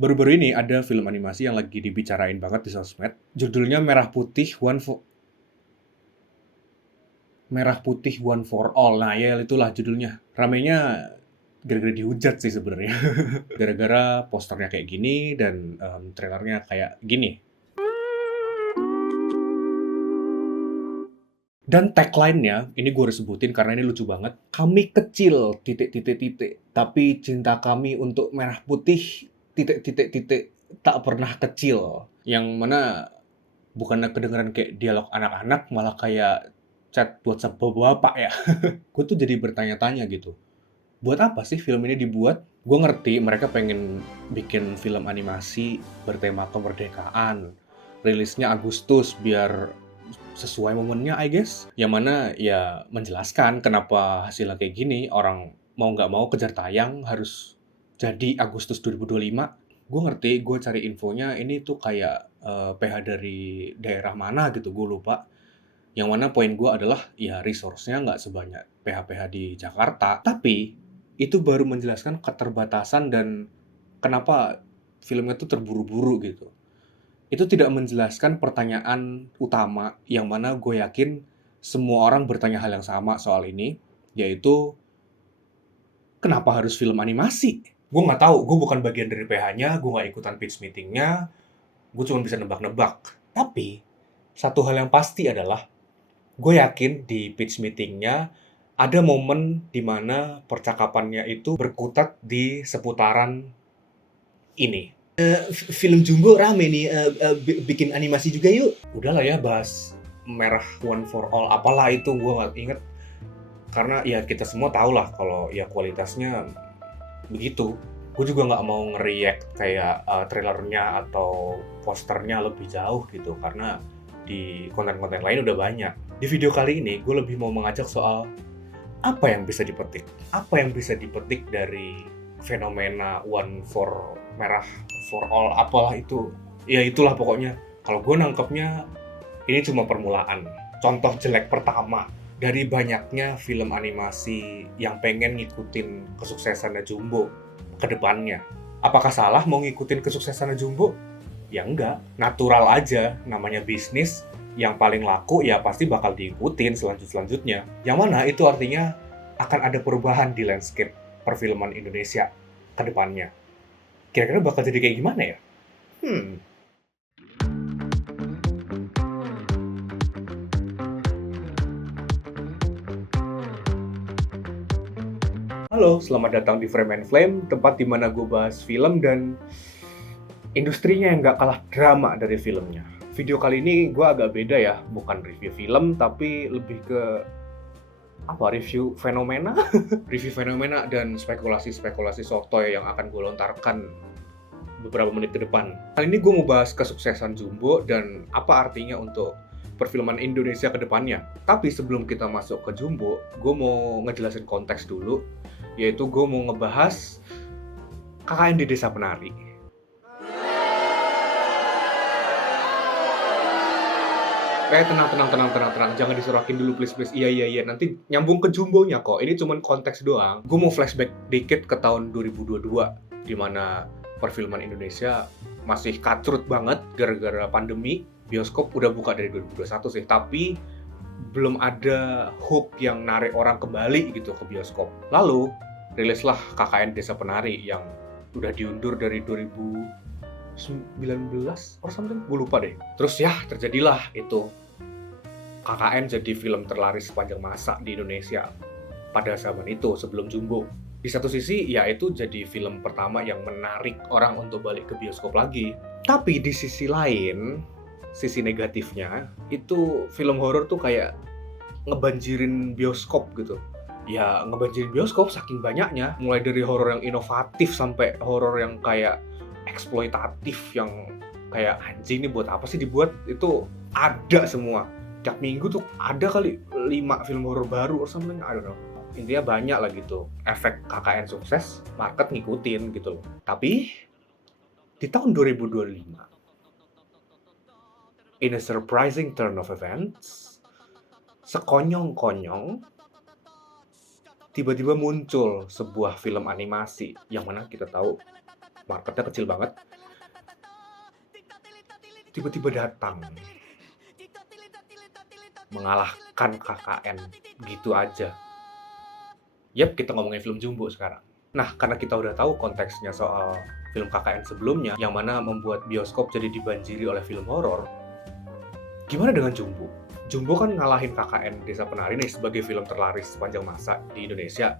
Baru-baru ini ada film animasi yang lagi dibicarain banget di sosmed. Judulnya Merah Putih One for All. Nah, ya itulah judulnya. Ramenya gara-gara dihujat sih sebenarnya. Gara-gara posternya kayak gini dan trailernya kayak gini. Dan tagline-nya, ini gue harus sebutin karena ini lucu banget. Kami kecil, titik, titik, titik. Tapi cinta kami untuk merah putih, titik, titik, titik. Tak pernah kecil. Yang mana bukannya kedengeran kayak dialog anak-anak, malah kayak chat WhatsApp bapak-bapak ya. Gue tuh jadi bertanya-tanya gitu. Buat apa sih film ini dibuat? Gue ngerti mereka pengen bikin film animasi bertema kemerdekaan. Rilisnya Agustus biar sesuai momennya, I guess. Yang mana ya menjelaskan kenapa hasilnya kayak gini. Orang mau nggak mau kejar tayang harus jadi Agustus 2025. Gue ngerti, gue cari infonya ini tuh kayak PH dari daerah mana gitu, gue lupa. Yang mana poin gue adalah ya resource-nya nggak sebanyak PH-PH di Jakarta. Tapi itu baru menjelaskan keterbatasan dan kenapa filmnya tuh terburu-buru gitu. Itu tidak menjelaskan pertanyaan utama yang mana gue yakin semua orang bertanya hal yang sama soal ini, yaitu kenapa harus film animasi? Gue nggak tahu, gue bukan bagian dari PH-nya, gue nggak ikutan pitch meeting-nya, gue cuma bisa nebak-nebak. Tapi, satu hal yang pasti adalah, gue yakin di pitch meeting-nya ada momen di mana percakapannya itu berkutat di seputaran ini. Film Jumbo rame nih, bikin animasi juga yuk. Udahlah ya bahas merah One for All apalah itu gue nggak inget. Karena ya kita semua tahu lah kalau ya kualitasnya begitu. Gue juga nggak mau nge-react kayak trailernya atau posternya lebih jauh gitu. Karena di konten-konten lain udah banyak. Di video kali ini gue lebih mau mengajak soal apa yang bisa dipetik. Apa yang bisa dipetik dari fenomena One for Merah for All apalah itu. Ya itulah pokoknya. Kalau gue nangkepnya ini cuma permulaan. Contoh jelek pertama dari banyaknya film animasi yang pengen ngikutin kesuksesannya Jumbo ke depannya. Apakah salah mau ngikutin kesuksesannya Jumbo? Ya enggak, natural aja, namanya bisnis, yang paling laku ya pasti bakal diikutin selanjutnya. Yang mana itu artinya akan ada perubahan di landscape perfilman Indonesia ke depannya. Kira-kira bakal jadi kayak gimana ya? Halo, selamat datang di Frame and Flame, tempat di mana gue bahas film dan industrinya yang nggak kalah drama dari filmnya. Video kali ini gue agak beda ya, bukan review film, tapi lebih ke review fenomena, review fenomena dan spekulasi-spekulasi sotoy yang akan gue lontarkan beberapa menit ke depan. Kali ini gue mau bahas kesuksesan Jumbo dan apa artinya untuk perfilman Indonesia ke depannya. Tapi sebelum kita masuk ke Jumbo, gue mau ngejelasin konteks dulu, yaitu gue mau ngebahas KKN di Desa Penari. Tenang. Jangan disorokin dulu, please. Iya. Nanti nyambung ke Jumbonya kok. Ini cuma konteks doang. Gue mau flashback dikit ke tahun 2022, di mana perfilman Indonesia masih kacrut banget gara-gara pandemi. Bioskop udah buka dari 2021 sih, tapi belum ada hook yang narik orang kembali gitu ke bioskop. Lalu, rilislah KKN Desa Penari yang udah diundur dari 2019 or something, gue lupa deh. Terus ya, terjadilah itu. KKN jadi film terlaris sepanjang masa di Indonesia pada zaman itu, sebelum Jumbo. Di satu sisi, ya itu jadi film pertama yang menarik orang untuk balik ke bioskop lagi. Tapi di sisi lain, sisi negatifnya, itu film horor tuh kayak ngebanjirin bioskop gitu. Ya, ngebanjirin bioskop saking banyaknya, mulai dari horor yang inovatif sampai horor yang kayak eksploitatif, yang kayak anjing ini buat apa sih dibuat, itu ada semua. Tiap minggu tuh ada kali 5 film horor baru or something, I don't know. Intinya banyak lah gitu. Efek KKN sukses, market ngikutin gitu loh. Tapi di tahun 2025, in a surprising turn of events, sekonyong-konyong, tiba-tiba muncul sebuah film animasi yang mana kita tahu marketnya kecil banget, tiba-tiba datang mengalahkan KKN gitu aja. Yap, kita ngomongin film Jumbo sekarang. Nah, karena kita udah tahu konteksnya soal film KKN sebelumnya, yang mana membuat bioskop jadi dibanjiri oleh film horor, gimana dengan Jumbo? Jumbo kan ngalahin KKN Desa Penari nih sebagai film terlaris sepanjang masa di Indonesia.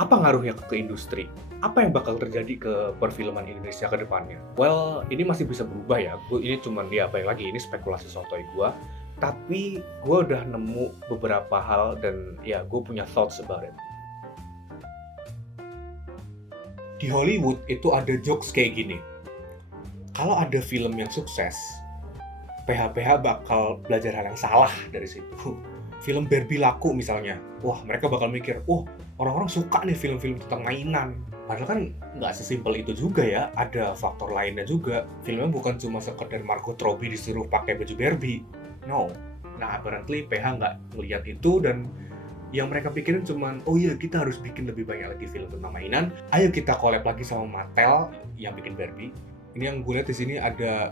Apa ngaruhnya ke industri? Apa yang bakal terjadi ke perfilman Indonesia ke depannya? Well, ini masih bisa berubah ya. Ini cuman ya, balik lagi, ini spekulasi sotoy gue. Tapi gue udah nemu beberapa hal dan ya gue punya thoughts about it. Di Hollywood itu ada jokes kayak gini. Kalau ada film yang sukses, PH-PH bakal belajar hal yang salah dari situ. Film Barbie laku misalnya, wah mereka bakal mikir, orang-orang suka nih film-film tentang mainan. Padahal kan nggak sesimpel itu juga ya, ada faktor lainnya juga. Filmnya bukan cuma sekedar Margot Robbie disuruh pakai baju Barbie. No. Nah, apparently PH nggak ngeliat itu dan yang mereka pikirin cuman, oh iya kita harus bikin lebih banyak lagi film tentang mainan. Ayo kita collab lagi sama Mattel yang bikin Barbie. Ini yang gue lihat di sini ada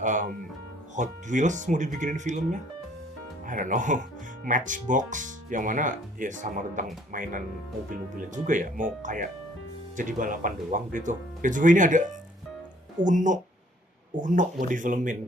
Hot Wheels mau dibikinin filmnya. I don't know, Matchbox yang mana ya sama tentang mainan mobil-mobilan juga ya, mau kayak jadi balapan doang gitu. Dan juga ini ada Uno mau difilmin.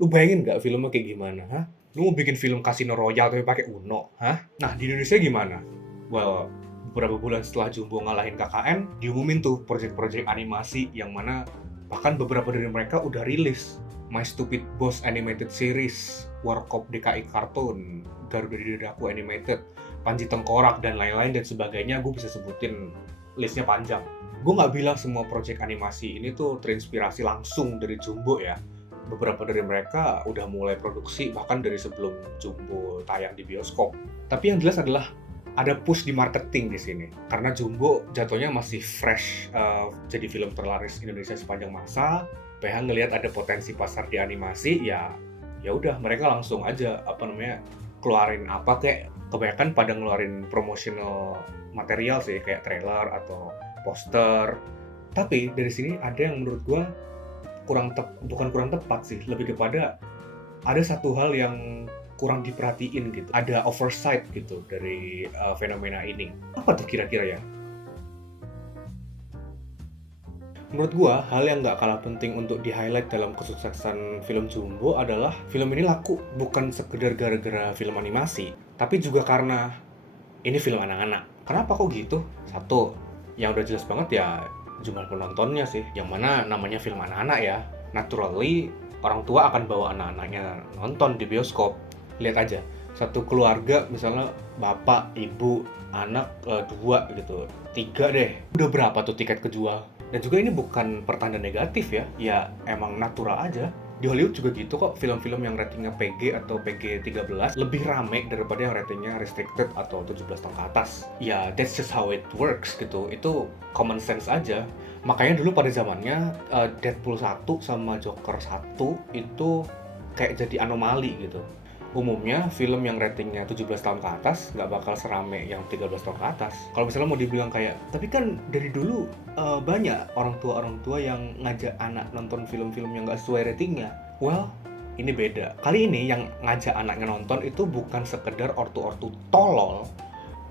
Lu bayangin nggak filmnya kayak gimana, ha? Lu mau bikin film Casino Royale tapi pakai Uno, ha? Nah di Indonesia gimana? Well, beberapa bulan setelah Jumbo ngalahin KKN, diumumin tuh project-project animasi yang mana bahkan beberapa dari mereka udah rilis. My Stupid Boss Animated Series, Warkop DKI Cartoon, Garuda di Dadaku Animated, Panji Tengkorak, dan lain-lain dan sebagainya. Gue bisa sebutin listnya panjang. Gue nggak bilang semua proyek animasi ini tuh terinspirasi langsung dari Jumbo ya. Beberapa dari mereka udah mulai produksi bahkan dari sebelum Jumbo tayang di bioskop. Tapi yang jelas adalah ada push di marketing di sini. Karena Jumbo jatuhnya masih fresh jadi film terlaris Indonesia sepanjang masa. PH ngelihat ada potensi pasar di animasi, ya udah mereka langsung aja keluarin apa kayak kebanyakan pada ngeluarin promotional material sih kayak trailer atau poster. Tapi dari sini ada yang menurut gua bukan kurang tepat sih, lebih kepada ada satu hal yang kurang diperhatiin gitu. Ada oversight gitu dari fenomena ini. Apa tuh kira-kira ya? Menurut gua, hal yang nggak kalah penting untuk di-highlight dalam kesuksesan film Jumbo adalah film ini laku bukan sekedar gara-gara film animasi, tapi juga karena ini film anak-anak. Kenapa kok gitu? Satu, yang udah jelas banget ya jumlah penontonnya sih, yang mana namanya film anak-anak ya. Naturally, orang tua akan bawa anak-anaknya nonton di bioskop. Lihat aja, satu keluarga misalnya bapak, ibu, anak 2 gitu, 3 deh. Udah berapa tuh tiket kejual? Dan juga ini bukan pertanda negatif ya emang natural aja. Di Hollywood juga gitu kok, film-film yang ratingnya PG atau PG-13 lebih rame daripada yang ratingnya restricted atau 17 tahun ke atas. Ya, that's just how it works gitu, itu common sense aja. Makanya dulu pada zamannya Deadpool 1 sama Joker 1 itu kayak jadi anomali gitu. Umumnya film yang ratingnya 17 tahun ke atas nggak bakal serame yang 13 tahun ke atas. Kalau misalnya mau dibilang kayak, tapi kan dari dulu banyak orang tua yang ngajak anak nonton film-film yang nggak sesuai ratingnya. Well, ini beda. Kali ini yang ngajak anaknya nonton itu bukan sekedar ortu-ortu tolol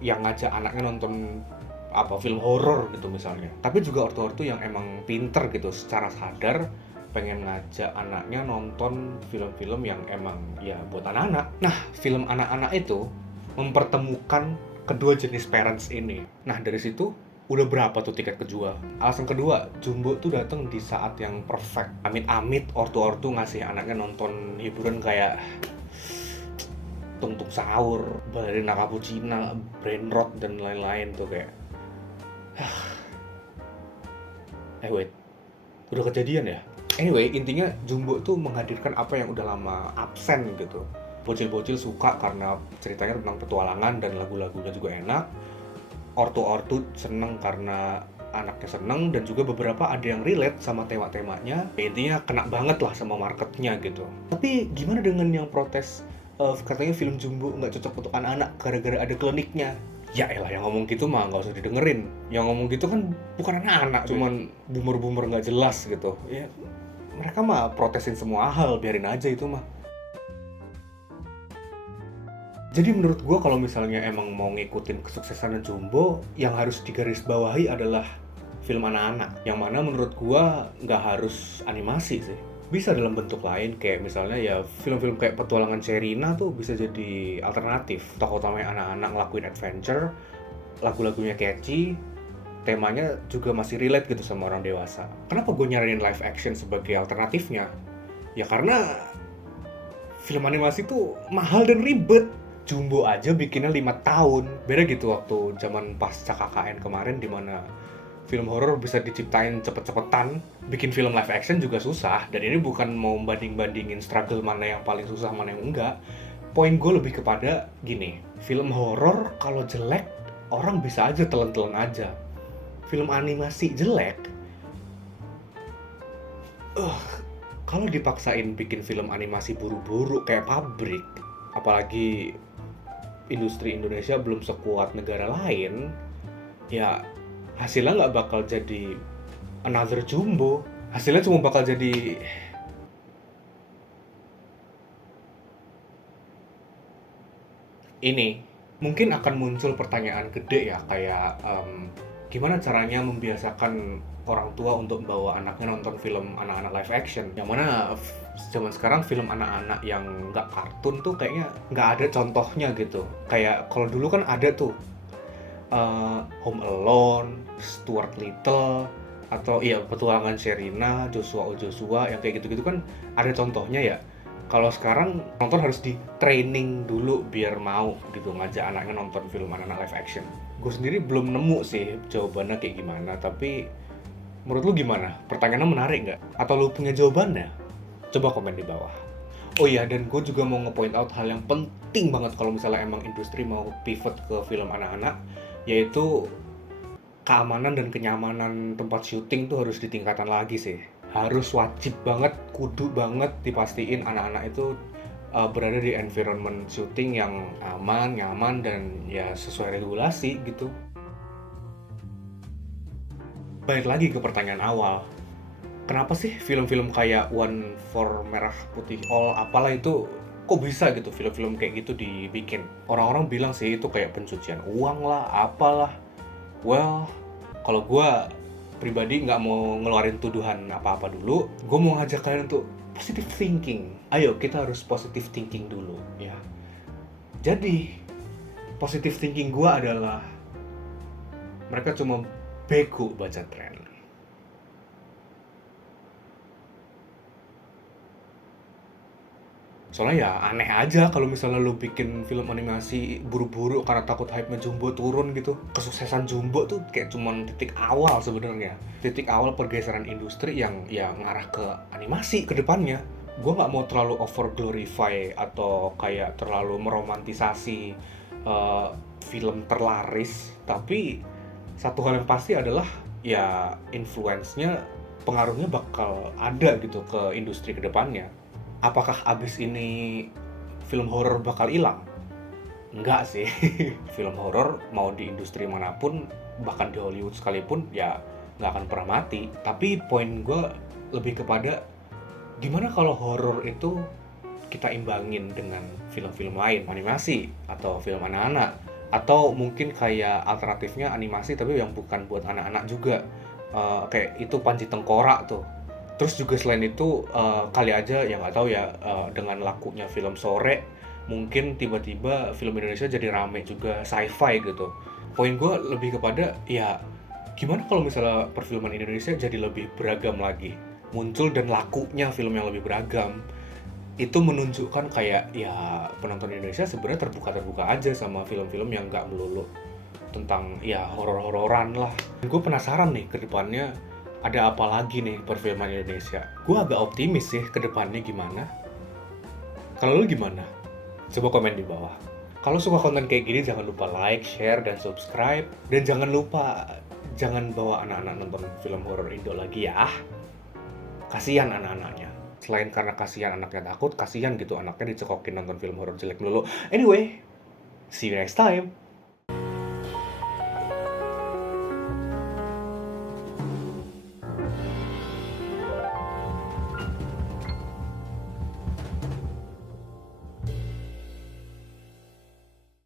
yang ngajak anaknya nonton film horor gitu misalnya. Tapi juga ortu-ortu yang emang pinter gitu secara sadar pengen ngajak anaknya nonton film-film yang emang ya buat anak-anak. Nah, film anak-anak itu mempertemukan kedua jenis parents ini. Nah, dari situ udah berapa tuh tiket kejual? Alasan kedua, Jumbo tuh datang di saat yang perfect. Amit-amit ortu-ortu ngasih anaknya nonton hiburan kayak Tungtung Sahur, Ballerina Cappuccina, Brain Rot, dan lain-lain tuh kayak wait, udah kejadian ya? Anyway, intinya Jumbo tuh menghadirkan apa yang udah lama absen gitu. Bocil-bocil suka karena ceritanya tentang petualangan dan lagu-lagunya juga enak. Ortu-ortu seneng karena anaknya seneng, dan juga beberapa ada yang relate sama tema-temanya. Intinya kena banget lah sama marketnya gitu. Tapi gimana dengan yang protes katanya film Jumbo nggak cocok untuk anak-anak gara-gara ada kliniknya? Ya elah, yang ngomong gitu mah nggak usah didengerin. Yang ngomong gitu kan bukan anak-anak, cuman boomer-boomer nggak jelas gitu. Ya mereka mah protesin semua hal, biarin aja itu mah. Jadi menurut gua kalau misalnya emang mau ngikutin kesuksesan Jumbo, yang harus digarisbawahi adalah film anak-anak. Yang mana menurut gua nggak harus animasi sih. Bisa dalam bentuk lain, kayak misalnya ya film-film kayak Petualangan Sherina tuh bisa jadi alternatif. Tokoh utamanya anak-anak ngelakuin adventure, lagu-lagunya catchy, temanya juga masih relate gitu sama orang dewasa. Kenapa gue nyaranin live action sebagai alternatifnya? Ya karena film animasi tuh mahal dan ribet. Jumbo aja bikinnya 5 tahun. Beda gitu waktu zaman pasca KKN kemarin, dimana film horor bisa diciptain cepet-cepetan. Bikin film live action juga susah. Dan ini bukan mau banding-bandingin struggle mana yang paling susah, mana yang enggak. Poin gue lebih kepada gini, film horor kalau jelek, orang bisa aja telan-telan aja. Film animasi jelek, kalau dipaksain bikin film animasi buru-buru kayak pabrik, apalagi industri Indonesia belum sekuat negara lain, ya hasilnya nggak bakal jadi another Jumbo. Hasilnya cuma bakal jadi ini. Mungkin akan muncul pertanyaan gede ya, kayak gimana caranya membiasakan orang tua untuk membawa anaknya nonton film anak-anak live action, yang mana zaman sekarang film anak-anak yang nggak kartun tuh kayaknya nggak ada contohnya gitu. Kayak kalau dulu kan ada tuh Home Alone, Stuart Little, atau iya Petualangan Sherina, Joshua Oh Joshua, yang kayak gitu-gitu kan ada contohnya ya. Kalau sekarang nonton harus di training dulu biar mau gitu ngajak anaknya nonton film anak-anak live action. Gue sendiri belum nemu sih jawabannya kayak gimana, tapi menurut lu gimana? Pertanyaannya menarik nggak? Atau lu punya jawabannya? Coba komen di bawah. Oh iya, dan gue juga mau nge-point out hal yang penting banget kalau misalnya emang industri mau pivot ke film anak-anak, yaitu keamanan dan kenyamanan tempat syuting tuh harus ditingkatkan lagi sih. Harus wajib banget, kudu banget dipastiin anak-anak itu berada di environment syuting yang aman, nyaman, dan ya sesuai regulasi gitu. Balik lagi ke pertanyaan awal. Kenapa sih film-film kayak One for Merah Putih All apalah itu kok bisa gitu film-film kayak gitu dibikin? Orang-orang bilang sih itu kayak pencucian uang lah, apalah. Well, kalau gue pribadi nggak mau ngeluarin tuduhan apa-apa dulu. Gue mau ngajak kalian untuk positive thinking. Ayo, kita harus positive thinking dulu, ya. Jadi, positive thinking gue adalah mereka cuma bego baca tren. Soalnya ya aneh aja kalau misalnya lu bikin film animasi buru-buru karena takut hype-nya Jumbo turun gitu. Kesuksesan Jumbo tuh kayak cuman titik awal sebenarnya. Titik awal pergeseran industri yang ya ngarah ke animasi ke depannya. Gue nggak mau terlalu over glorify atau kayak terlalu meromantisasi film terlaris, tapi satu hal yang pasti adalah ya influence-nya, pengaruhnya bakal ada gitu ke industri ke depannya. Apakah abis ini film horor bakal hilang? Enggak sih. Film horor mau di industri manapun, bahkan di Hollywood sekalipun, ya nggak akan pernah mati. Tapi poin gue lebih kepada gimana kalau horor itu kita imbangin dengan film-film lain, animasi atau film anak-anak, atau mungkin kayak alternatifnya animasi tapi yang bukan buat anak-anak juga. Kayak itu Panji Tengkorak tuh. Terus juga selain itu kali aja yang nggak tahu ya, dengan lakunya film sore mungkin tiba-tiba film Indonesia jadi rame juga sci-fi gitu. Poin gue lebih kepada ya gimana kalau misalnya perfilman Indonesia jadi lebih beragam lagi, muncul dan lakunya film yang lebih beragam. Itu menunjukkan kayak ya penonton Indonesia sebenarnya terbuka-terbuka aja sama film-film yang nggak melulu tentang ya horor-hororan lah. Gue penasaran nih ke depannya ada apa lagi nih perfilman Indonesia. Gue agak optimis sih ke depannya gimana. Kalau lu gimana? Coba komen di bawah. Kalau suka konten kayak gini jangan lupa like, share, dan subscribe. Dan jangan lupa jangan bawa anak-anak nonton film horor Indo lagi ya. Kasihan anak-anaknya. Selain karena kasihan anaknya takut, kasihan gitu anaknya dicekokin nonton film horor jelek melulu. Anyway, see you next time.